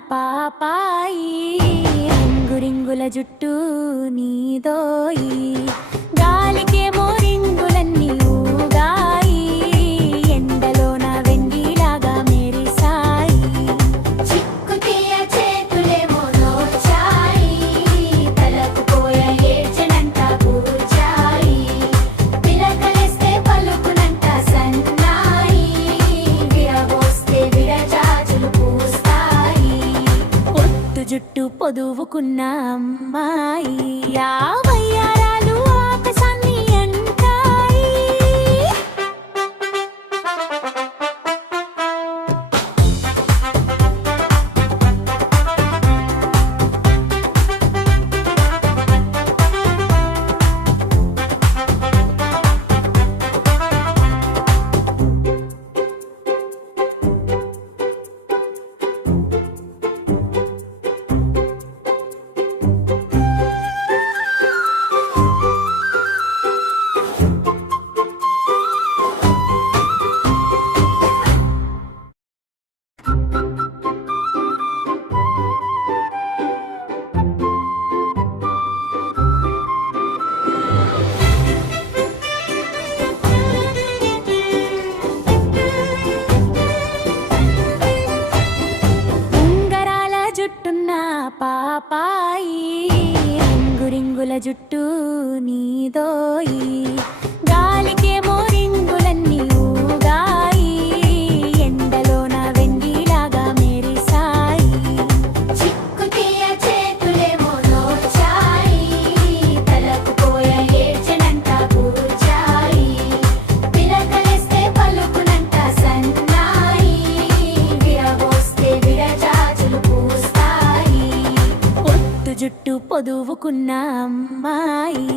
పాపాయి రింగు రింగుల జుట్టు నీదోయి గాలికేమో రింగులన్నీ ఊగాయి ఎండలోన వెండిలాగా మెరిసాయి చిక్కుతీయ చేతులేమో నోచాయి తలకు పోయ ఏడ్చనంట కూర్చాయి పిలకలేస్తే పలుకునంట సన్నాయి విరబోస్తే విరజాజులు పూస్తాయి పొత్తు జుట్టు పొదువుకున్న అమ్మాయి వయ్యారాలు ఆకాశాన్ని అంటాయి ఉంగరాల జుట్టున్న పాపాయి రింగు రింగుల జుట్టు నీదోయి గాలికేమో రింగులన్నీ ఊగాయి ఎండలోన వెండిలాగా మెరిసాయి చిక్కుతీయ చేతులేమో నోచాయి తలకు పోయ ఏడ్చనంట కూర్చాయి పిలకలేస్తే పలుకునంట సన్నాయి విరబోస్తే విరజాజులు పూస్తాయి పొత్తు జుట్టు పొదువుకున్న అమ్మాయి